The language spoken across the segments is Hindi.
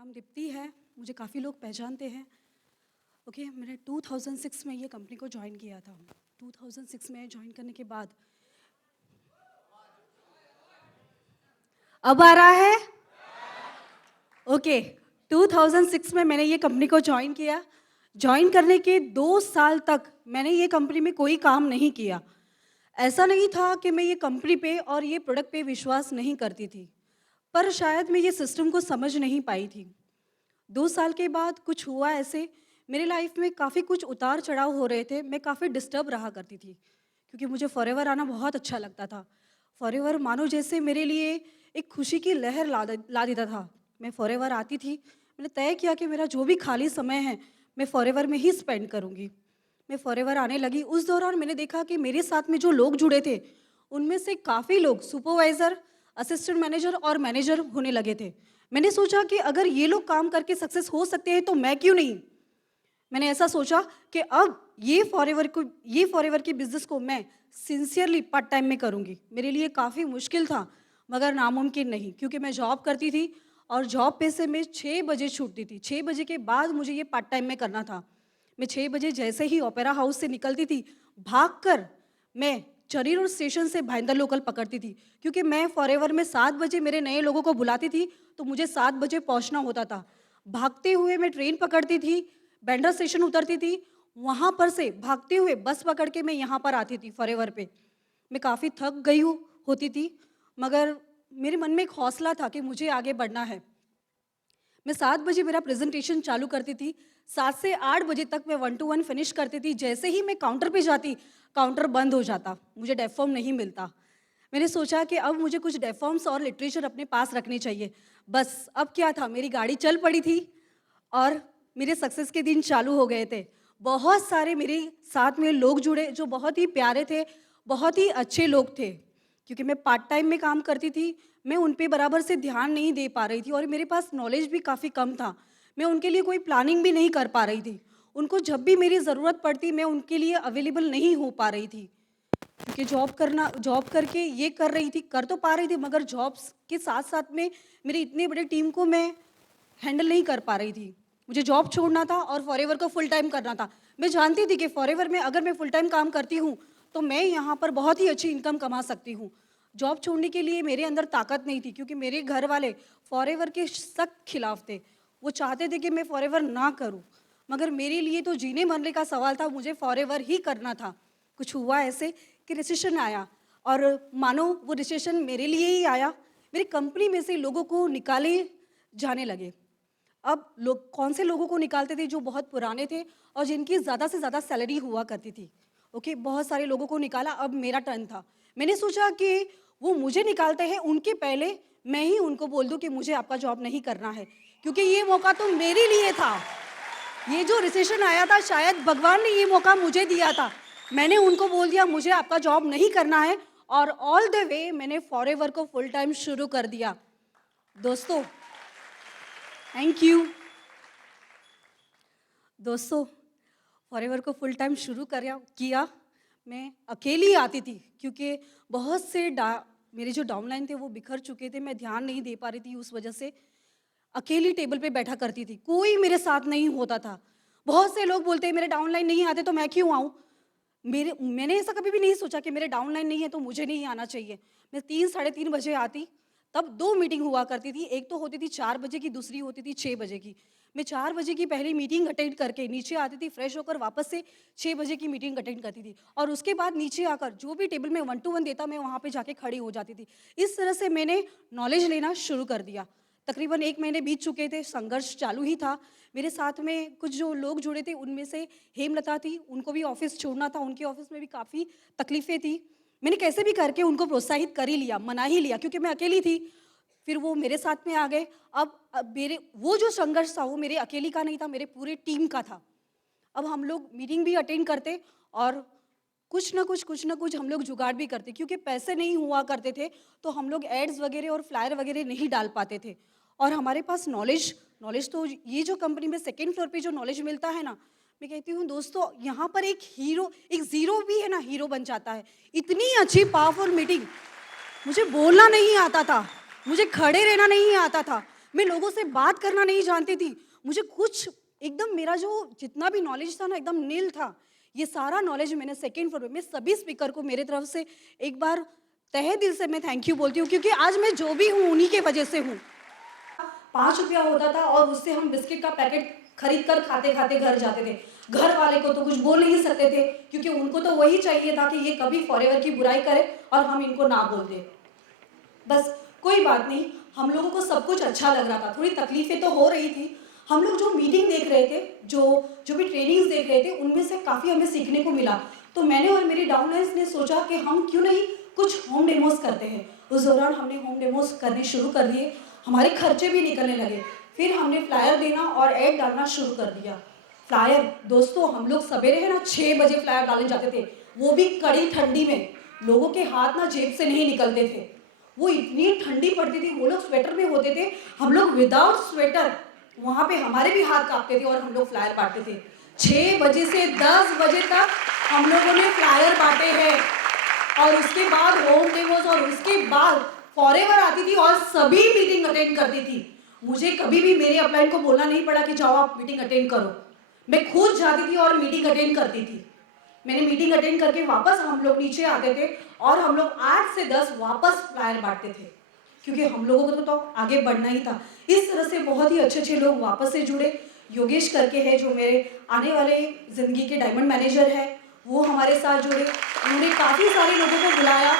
नाम दीप्ति है। मुझे काफ़ी लोग पहचानते हैं। ओके, मैंने 2006 में ये कंपनी को ज्वाइन किया था। 2006 में ज्वाइन करने के बाद अब आ रहा है। ओके, 2006 में मैंने ये कंपनी को ज्वाइन किया। ज्वाइन करने के 2 साल तक मैंने ये कंपनी में कोई काम नहीं किया। ऐसा नहीं था कि मैं ये कंपनी पे और ये प्रोडक्ट पे विश्वास नहीं करती थी, पर शायद मैं ये सिस्टम को समझ नहीं पाई थी। 2 साल के बाद कुछ हुआ ऐसे, मेरी लाइफ में काफ़ी कुछ उतार चढ़ाव हो रहे थे। मैं काफ़ी डिस्टर्ब रहा करती थी क्योंकि मुझे फॉरएवर आना बहुत अच्छा लगता था। फॉरएवर मानो जैसे मेरे लिए एक खुशी की लहर ला देता था। मैं फॉरएवर आती थी। मैंने तय किया कि मेरा जो भी खाली समय है मैं फॉरएवर में ही स्पेंड करूँगी। मैं फॉरएवर आने लगी। उस दौरान मैंने देखा कि मेरे साथ में जो लोग जुड़े थे उनमें से काफ़ी लोग सुपरवाइज़र, असिस्टेंट मैनेजर और मैनेजर होने लगे थे। मैंने सोचा कि अगर ये लोग काम करके सक्सेस हो सकते हैं तो मैं क्यों नहीं। मैंने ऐसा सोचा कि अब ये फॉरएवर के बिजनेस को मैं सिंसियरली पार्ट टाइम में करूँगी। मेरे लिए काफ़ी मुश्किल था मगर नामुमकिन नहीं, क्योंकि मैं जॉब करती थी और जॉब पे से मैं 6 बजे छूटती थी। 6 बजे के बाद मुझे ये पार्ट टाइम में करना था। मैं 6 बजे जैसे ही ओपेरा हाउस से निकलती थी, भागकर मैं चरी रोड स्टेशन से भाईंदर लोकल पकड़ती थी, क्योंकि मैं फॉरएवर में 7 बजे मेरे नए लोगों को बुलाती थी तो मुझे 7 बजे पहुंचना होता था। भागते हुए मैं ट्रेन पकड़ती थी, बैंड्रा स्टेशन उतरती थी, वहाँ पर से भागते हुए बस पकड़ के मैं यहाँ पर आती थी फॉरएवर पे। मैं काफ़ी थक गई होती थी, मगर मेरे मन में एक हौसला था कि मुझे आगे बढ़ना है। मैं 7 बजे मेरा प्रेजेंटेशन चालू करती थी, 7 से 8 बजे तक मैं 1 टू 1 फिनिश करती थी। जैसे ही मैं काउंटर पे जाती, काउंटर बंद हो जाता, मुझे डेफ फॉर्म नहीं मिलता। मैंने सोचा कि अब मुझे कुछ डेफ फॉर्म्स और लिटरेचर अपने पास रखने चाहिए। बस अब क्या था, मेरी गाड़ी चल पड़ी थी और मेरे सक्सेस के दिन चालू हो गए थे। बहुत सारे मेरे साथ में लोग जुड़े जो बहुत ही प्यारे थे, बहुत ही अच्छे लोग थे। क्योंकि मैं पार्ट टाइम में काम करती थी, मैं उन पे बराबर से ध्यान नहीं दे पा रही थी और मेरे पास नॉलेज भी काफ़ी कम था। मैं उनके लिए कोई प्लानिंग भी नहीं कर पा रही थी। उनको जब भी मेरी ज़रूरत पड़ती, मैं उनके लिए अवेलेबल नहीं हो पा रही थी। क्योंकि जॉब करके ये कर रही थी, कर तो पा रही थी, मगर जॉब्स के साथ-साथ में मेरी इतनी बड़ी टीम को मैं हैंडल नहीं कर पा रही थी। मुझे जॉब छोड़ना था और फॉरएवर को फुल टाइम करना था। मैं जानती थी कि फॉरएवर में अगर मैं फुल टाइम काम करती हूँ, तो मैं यहाँ पर बहुत ही अच्छी इनकम कमा सकती हूँ। जॉब छोड़ने के लिए मेरे अंदर ताकत नहीं थी, क्योंकि मेरे घर वाले फॉरएवर के सख्त खिलाफ थे। वो चाहते थे कि मैं फॉरएवर ना करूँ, मगर मेरे लिए तो जीने मरने का सवाल था, मुझे फॉरएवर ही करना था। कुछ हुआ ऐसे कि रिसेशन आया और मानो वो रिसेशन मेरे लिए ही आया। मेरी कंपनी में से लोगों को निकाले जाने लगे। अब लोग कौन से लोगों को निकालते थे, जो बहुत पुराने थे और जिनकी ज़्यादा से ज़्यादा सैलरी हुआ करती थी। ओके, बहुत सारे लोगों को निकाला, अब मेरा टर्न था। मैंने सोचा कि वो मुझे निकालते हैं, उनके पहले मैं ही उनको बोल दूं कि मुझे आपका जॉब नहीं करना है, क्योंकि ये मौका तो मेरे लिए था। ये जो रिसेशन आया था, शायद भगवान ने ये मौका मुझे दिया था। मैंने उनको बोल दिया मुझे आपका जॉब नहीं करना है और ऑल द वे मैंने फॉरएवर को फुल टाइम शुरू कर दिया। दोस्तों, थैंक यू। दोस्तों, फॉरएवर को फुल टाइम शुरू किया। मैं अकेली आती थी, क्योंकि बहुत से मेरे जो डाउनलाइन थे वो बिखर चुके थे। मैं ध्यान नहीं दे पा रही थी, उस वजह से अकेली टेबल पे बैठा करती थी, कोई मेरे साथ नहीं होता था। बहुत से लोग बोलते हैं मेरे डाउनलाइन नहीं आते तो मैं क्यों आऊँ। मैंने ऐसा कभी भी नहीं सोचा कि मेरे डाउनलाइन नहीं है तो मुझे नहीं आना चाहिए। मैं 3 साढ़े 3 बजे आती, तब 2 मीटिंग हुआ करती थी। एक तो होती थी 4 बजे की, दूसरी होती थी 6 बजे की। मैं 4 बजे की पहली मीटिंग अटेंड करके नीचे आती थी, फ्रेश होकर वापस से 6 बजे की मीटिंग अटेंड करती थी और उसके बाद नीचे आकर जो भी टेबल में 1 टू 1 देता, मैं वहाँ पे जाके खड़ी हो जाती थी। इस तरह से मैंने नॉलेज लेना शुरू कर दिया। तकरीबन 1 महीने बीत चुके थे, संघर्ष चालू ही था। मेरे साथ में कुछ जो लोग जुड़े थे, उनमें से हेमलता थी, उनको भी ऑफ़िस छोड़ना था, उनके ऑफ़िस में भी काफ़ी तकलीफ़ें थी। मैंने कैसे भी करके उनको प्रोत्साहित कर ही लिया, मना ही लिया, क्योंकि मैं अकेली थी। फिर वो मेरे साथ में आ गए। अब मेरे वो जो संघर्ष था वो मेरे अकेली का नहीं था, मेरे पूरे टीम का था। अब हम लोग मीटिंग भी अटेंड करते और कुछ ना कुछ हम लोग जुगाड़ भी करते, क्योंकि पैसे नहीं हुआ करते थे तो हम लोग एड्स वगैरह और फ्लायर वगैरह नहीं डाल पाते थे। और हमारे पास नॉलेज नॉलेज तो ये जो कंपनी में सेकंड फ्लोर पे जो नॉलेज मिलता है ना, मैं कहती हूँ दोस्तों, यहाँ पर एक ज़ीरो भी है ना, हीरो बन जाता है। इतनी अच्छी पावरफुल मीटिंग। मुझे बोलना नहीं आता था, मुझे खड़े रहना नहीं आता था। मैं लोगों से बात करना नहीं जानती थी। मुझे कुछ एकदम मेरा जो जितना भी नॉलेज था ना एकदम नील था। ये सारा नॉलेज मैंने सेकंड फ्लोर पे मैं सभी स्पीकर को मेरे तरफ से एक बार तहे दिल से मैं थैंक यू बोलती हूँ क्योंकि आज मैं जो भी हूँ उन्हीं के वजह से हूँ। 5 रुपया होता था और उससे हम बिस्किट का पैकेट खरीद कर खाते खाते घर जाते थे। घर वाले को तो कुछ बोल नहीं सकते थे क्योंकि उनको तो वही चाहिए था कि ये कभी फॉरएवर की बुराई करे और हम इनको ना बोल दें। बस कोई बात नहीं, हम लोगों को सब कुछ अच्छा लग रहा था, थोड़ी तकलीफें तो हो रही थी। हम लोग जो मीटिंग देख रहे थे, जो जो भी ट्रेनिंग्स देख रहे थे, उनमें से काफ़ी हमें सीखने को मिला। तो मैंने और मेरी डाउनलाइंस ने सोचा कि हम क्यों नहीं कुछ होम डेमोस करते हैं। उस दौरान हमने होम डेमोस करने शुरू कर दिए, हमारे खर्चे भी निकलने लगे। फिर हमने फ्लायर देना और ऐड डालना शुरू कर दिया। फ्लायर दोस्तों, हम लोग सवेरे है ना 6 बजे फ्लायर डालने जाते थे, वो भी कड़ी ठंडी में। लोगों के हाथ ना जेब से नहीं निकलते थे, वो इतनी ठंडी पड़ती थी, वो लोग स्वेटर में होते थे, हम लोग विदाउट स्वेटर, वहाँ पे हमारे भी हाथ कांपते थे और हम लोग फ्लायर बांटते थे। 6 बजे से 10 बजे तक हम लोगों ने फ्लायर बांटे हैं और उसके बाद होम डेमोस और उसके बाद फॉरएवर आती थी और सभी मीटिंग अटेंड करती थी। मुझे कभी भी मेरे अपलाइन को बोलना नहीं पड़ा कि जाओ आप मीटिंग अटेंड करो, मैं खुद जाती थी और मीटिंग अटेंड करती थी। मैंने मीटिंग अटेंड करके वापस हम लोग नीचे आते थे और हम लोग 8 से 10 वापस फ्लायर बांटते थे क्योंकि हम लोगों को तो आगे बढ़ना ही था। इस तरह से बहुत ही अच्छे अच्छे लोग वापस से जुड़े। योगेश करके है जो मेरे आने वाले ज़िंदगी के डायमंड मैनेजर है, वो हमारे साथ जुड़े। उन्होंने काफ़ी सारे लोगों को बुलाया।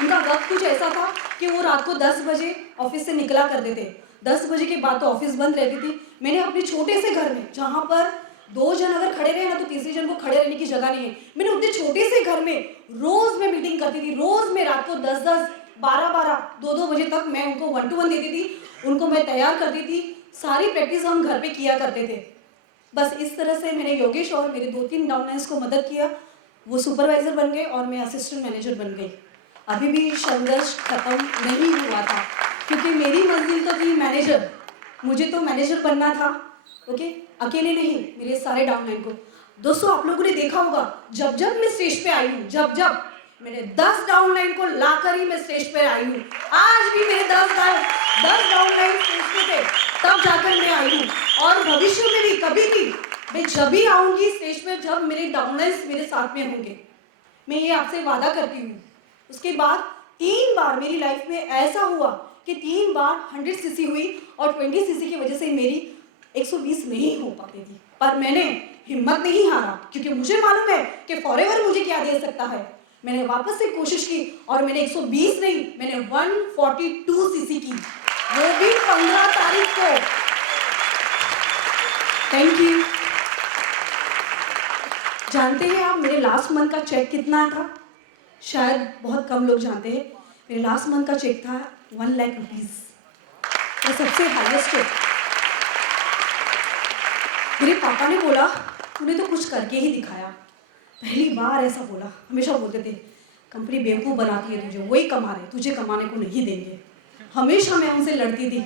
उनका वक्त कुछ ऐसा था कि वो रात को 10 बजे ऑफिस से निकला करते थे। 10 बजे के बाद तो ऑफिस बंद रहती थी। मैंने अपने छोटे से घर में, जहाँ पर 2 जन अगर खड़े रहे ना तो तीसरे जन को खड़े रहने की जगह नहीं है, मैंने उतने छोटे से घर में रोज मैं मीटिंग करती थी। रोज मैं रात को 10-10, 12-12, 2-2 बजे तक मैं उनको 1-to-1 देती थी, उनको मैं तैयार करती थी। सारी प्रैक्टिस हम घर पे किया करते थे। बस इस तरह से मैंने योगेश और मेरे 2-3 डाउनलाइंस को मदद किया। वो सुपरवाइजर बन गए और मैं असिस्टेंट मैनेजर बन गई। अभी भी संघर्ष खत्म नहीं हुआ था क्योंकि मेरी मंजिल तो थी मैनेजर, मुझे तो मैनेजर बनना था। ओके, अकेले नहीं, मेरे सारे डाउनलाइन को। दोस्तों, आप लोगों ने देखा होगा जब जब मैं स्टेज पे आई हूँ, जब जब मैंने 10 डाउनलाइन को लाकर ही मैं स्टेज पे आई हूँ। आज भी मेरे 10 डाउनलाइन स्टेज पे थे, तब जाकर मैं आई हूँ और भविष्य में भी कभी भी मैं जब भी आऊँगी स्टेज पे, जब मेरे डाउनलाइंस मेरे साथ में होंगे, मैं ये आपसे वादा करती हूँ। उसके बाद 3 बार मेरी लाइफ में ऐसा हुआ कि 3 बार 100 सीसी हुई और 20 सीसी की वजह से मेरी 120 नहीं हो पाती थी, पर मैंने हिम्मत नहीं हारा क्योंकि मुझे मालूम है कि फॉरएवर मुझे क्या दे सकता है। मैंने वापस से कोशिश की और मैंने 120 नहीं, मैंने 142 सीसी की, वो भी 15 तारीख को। Thank you. जानते हैं आप मेरे लास्ट मंथ का चेक कितना था? शायद बहुत कम लोग जानते हैं। मेरे लास्ट मंथ का चेक था 1 लाख रुपीज़, वो सबसे हाईएस्ट चेक। मेरे पापा ने बोला तूने तो कुछ करके ही दिखाया। पहली बार ऐसा बोला। हमेशा बोलते थे कंपनी बेवकूफ़ बनाती है तुझे, वही कमा रहे, तुझे कमाने को नहीं देंगे। हमेशा मैं उनसे लड़ती थी।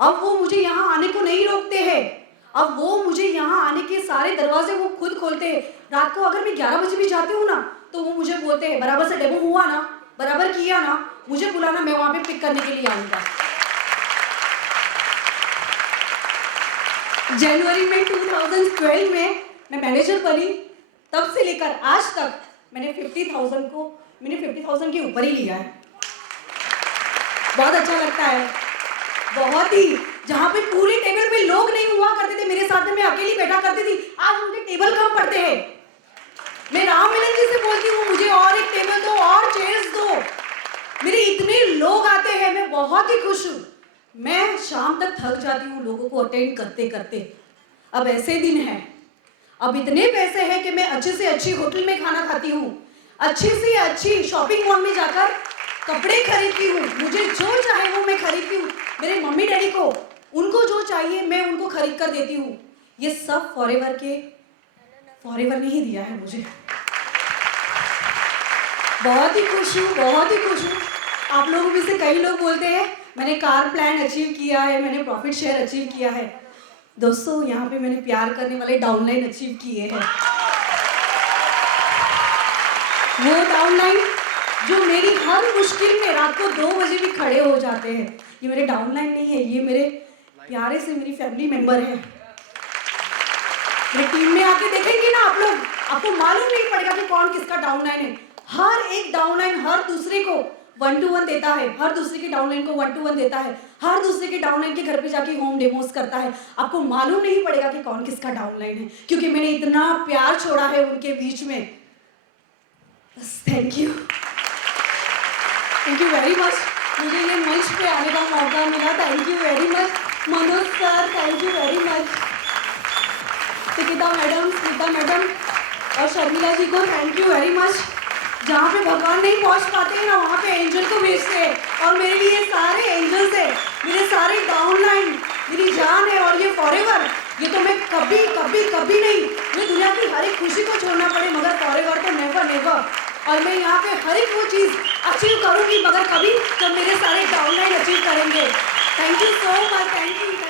अब वो मुझे यहाँ आने को नहीं रोकते हैं, अब वो मुझे यहाँ आने के सारे दरवाजे वो खुद खोलते हैं। रात को अगर मैं 11 बजे भी जाती हूँ ना तो वो मुझे बोलते हैं बराबर से डेमो हुआ ना, बराबर किया ना, मुझे बुलाना, मैं वहाँ पे पिक करने के लिए आऊँगा। जनवरी में 2012 में मैं मैनेजर बनी, तब से लेकर आज तक मैंने 50,000 के ऊपर ही लिया है। बहुत अच्छा लगता है, बहुत ही। जहाँ पे पूरे टेबल पे लोग नहीं हुआ करते थे मेरे साथ में, मैं अकेली बैठा करती थी, आज मुझे टेबल कम पड़ते हैं। मैं राम मिलन जी से बोलती हूँ मुझे और एक टेबल दो और चेयर्स दो। मेरे इतने लोग आते हैं, मैं बहुत ही खुश हूँ। मैं शाम तक थक जाती हूँ लोगों को अटेंड करते करते। अब ऐसे दिन हैं, अब इतने पैसे हैं कि मैं अच्छे से अच्छी होटल में खाना खाती हूँ, अच्छी से अच्छी शॉपिंग मॉल में जाकर कपड़े खरीदती हूँ, मुझे जो चाहे वो मैं खरीदती हूँ। मेरे मम्मी डैडी को, उनको जो चाहिए मैं उनको खरीद कर देती हूँ। ये सब फॉरएवर ने ही दिया है मुझे। बहुत ही खुश हूँ, बहुत ही खुश हूँ। आप लोगों में से कई लोग बोलते हैं मैंने कार प्लान अचीव किया है, मैंने प्रॉफिट शेयर अचीव किया है। दोस्तों, यहाँ पे मैंने प्यार करने वाले डाउनलाइन अचीव किए हैं। वो डाउनलाइन जो मेरी हर मुश्किल में रात को 2 बजे भी खड़े हो जाते हैं। ये मेरे डाउनलाइन नहीं है, ये मेरे प्यारे से मेरी फैमिली मेंबर है। मेरी टीम में आके देखेंगे ना आप लोग, आपको मालूम नहीं पड़ेगा कि कौन किसका डाउनलाइन है। हर एक डाउनलाइन हर दूसरे को 1 to 1 देता है, हर दूसरे के डाउनलाइन को 1 to 1 देता है, हर दूसरे के डाउनलाइन के घर पे जाके होम डेमोस करता है। आपको मालूम नहीं पड़ेगा कि कौन किसका डाउनलाइन है, क्योंकि मैंने इतना प्यार छोड़ा है उनके बीच में। बस थैंक यू वेरी मच, मुझे ये मंच पे आने का मौका मिला। Thank you very much Manoj sir, thank you very much. Sukita madam, Smita madam और शर्मिला जी को थैंक यू वेरी मच। जहाँ पे भगवान नहीं पहुँच पाते हैं ना, वहाँ पे एंजल को भेजते हैं, और मेरे लिए सारे एंजल्स है, मेरे सारे डाउनलाइन मेरी जान है, और ये फॉरएवर। ये तो मैं कभी कभी कभी नहीं, मैं दुनिया की हर एक खुशी को छोड़ना पड़े मगर फॉरएवर तो नेवर नेवर। और मैं यहाँ पे हर एक वो चीज़ अचीव करूँगी, मगर कभी जब मेरे सारे डाउनलाइन अचीव करेंगे। Thank you so much, thank you.